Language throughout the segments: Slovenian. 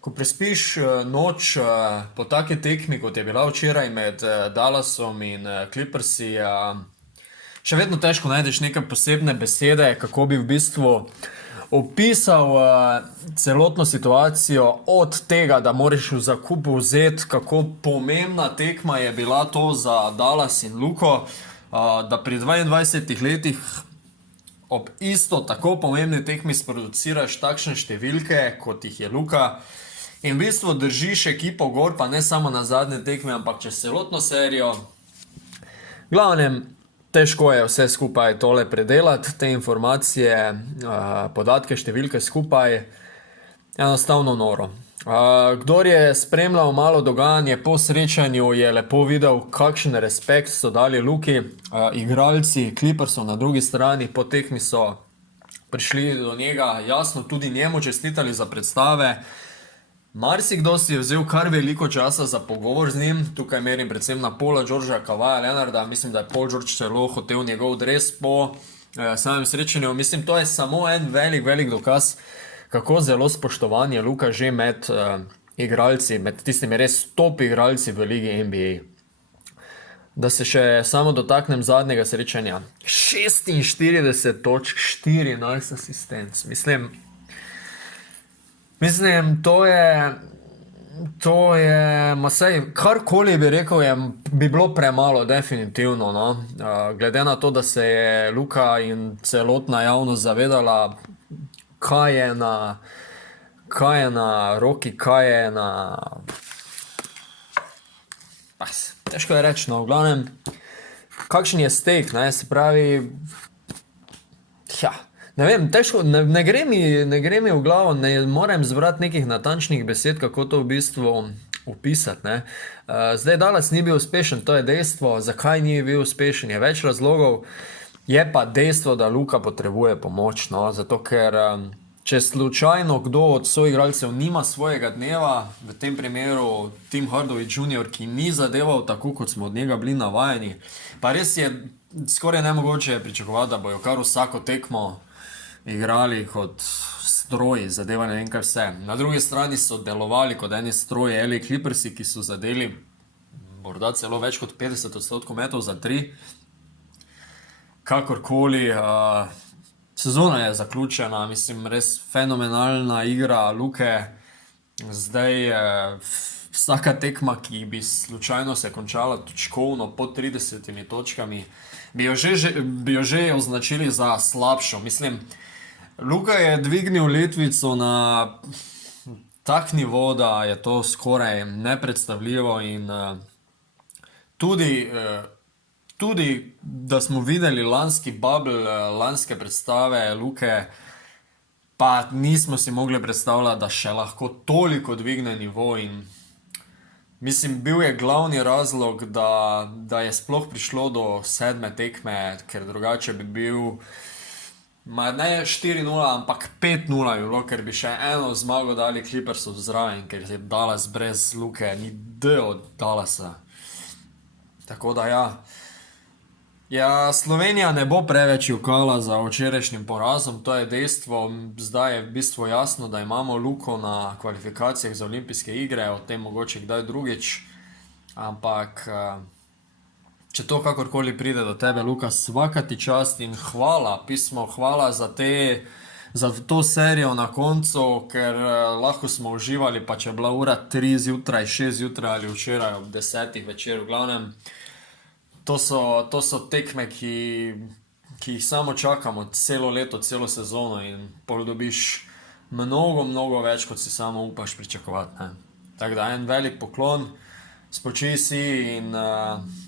Ko prespiš noč po taki tekmi, kot je bila včeraj med Dallasom in Clippersi, še vedno težko najdeš neke posebne besede, kako bi v bistvu opisal celotno situacijo od tega, da moraš v zakupu vzeti, kako pomembna tekma je bila to za Dallas in Luko, da pri 22 letih ob isto tako pomembni tekmi sproduciraš takšne številke, kot jih je Luka. In v bistvu držiš ekipo gor, pa ne samo na zadnje tekme, ampak čez celotno serijo. Glavnem, težko je vse skupaj tole predelati, te informacije, podatke, številke skupaj. Enostavno noro. Kdor je spremljal malo dogajanje po srečanju, je lepo videl, kakšen respekt so dali Luki. Igralci Clippersov na drugi strani po tekmi so prišli do njega, jasno tudi njemu čestitali za predstave. Marsikdo si je vzel kar veliko časa za pogovor z njim, tukaj merim predvsem na Paula Georgea, Kavaja Leonarda, mislim, da je Paul George celo hotel njegov dres po samem srečanju. Mislim, to je samo en velik dokaz, kako zelo spoštovan je Luka že med igralci, med tistimi res top igralci v ligi NBA. Da se še samo dotaknem zadnjega srečanja. 46 točk, 14 asistenc. Mislim, to je, saj, karkoli bi rekel, bi bilo premalo, definitivno, no. Glede na to, da se je Luka in celotna javnost zavedala, kaj je na Roki, kaj je na... Težko je reči, no, v glavnem, kakšen je stake, ne, se pravi, ne vem, težko, ne gre mi v glavo, ne morem zbrati nekih natančnih besed, kako to v bistvu opisati, ne. Zdaj, Dallas ni bil uspešen, to je dejstvo, zakaj ni bil uspešen, je več razlogov, je pa dejstvo, da Luka potrebuje pomoč, no, zato ker če slučajno kdo od soigralcev nima svojega dneva, v tem primeru Tim Hardaway Jr., ki ni zadeval tako, kot smo od njega bili navajeni, pa res je skoraj nemogoče pričakovati, da bojo kar vsako tekmo igrali kot stroji, zadevali ne vem kar vse. Na drugi strani so delovali kot eni stroji LA Clippersi, ki so zadeli morda celo več kot 50% metov za 3. Kakorkoli, sezona je zaključena, mislim, res fenomenalna igra Luke. Zdaj vsaka tekma, ki bi slučajno se končala točkovno pod 30 točkami, bi jo že označili za slabšo. Mislim, Luka je dvignil letvico na tak nivo, da je to skoraj nepredstavljivo in tudi, da smo videli lanski bubble, lanske predstave Luke, pa nismo si mogli predstavljati, da še lahko toliko dvigne nivo in mislim, bil je glavni razlog, da je sploh prišlo do 7. tekme, ker drugače bi bil ne 4-0, ampak 5-0 je bilo, ker bi še eno zmago dali Clippersov zraven, ker je Dallas brez Luke, ni D od Dallasa. Tako da Slovenija ne bo preveč jokala za včerajšnjim porazom, to je dejstvo. Zdaj je v bistvu jasno, da imamo Luko na kvalifikacijah za olimpijske igre, o tem mogoče kdaj drugič, ampak če to kakorkoli pride do tebe, Luka, svaka ti čast in hvala za to serijo na koncu, ker lahko smo uživali, pa če je bila ura 3 zjutraj, 6 zjutraj ali včeraj ob 10 večer, v glavnem. To so tekme, ki jih samo čakamo celo leto, celo sezono in pol dobiš mnogo več, kot si samo upaš pričakovati, ne. Tako da en velik poklon, spočij si in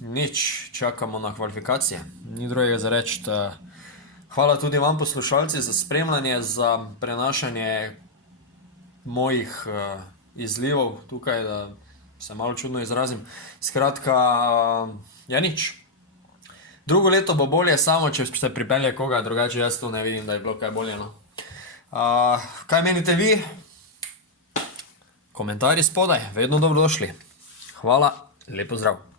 nič, čakamo na kvalifikacije. Ni drugega za reči. Hvala tudi vam, poslušalci, za spremljanje, za prenašanje mojih izlivov tukaj, da se malo čudno izrazim. Skratka, nič. Drugo leto bo bolje, samo če se pripelje koga, drugače jaz to ne vidim, da je bilo kaj bolje, no. Kaj menite vi? Komentarji spodaj, vedno dobrodošli. Hvala, lep pozdrav.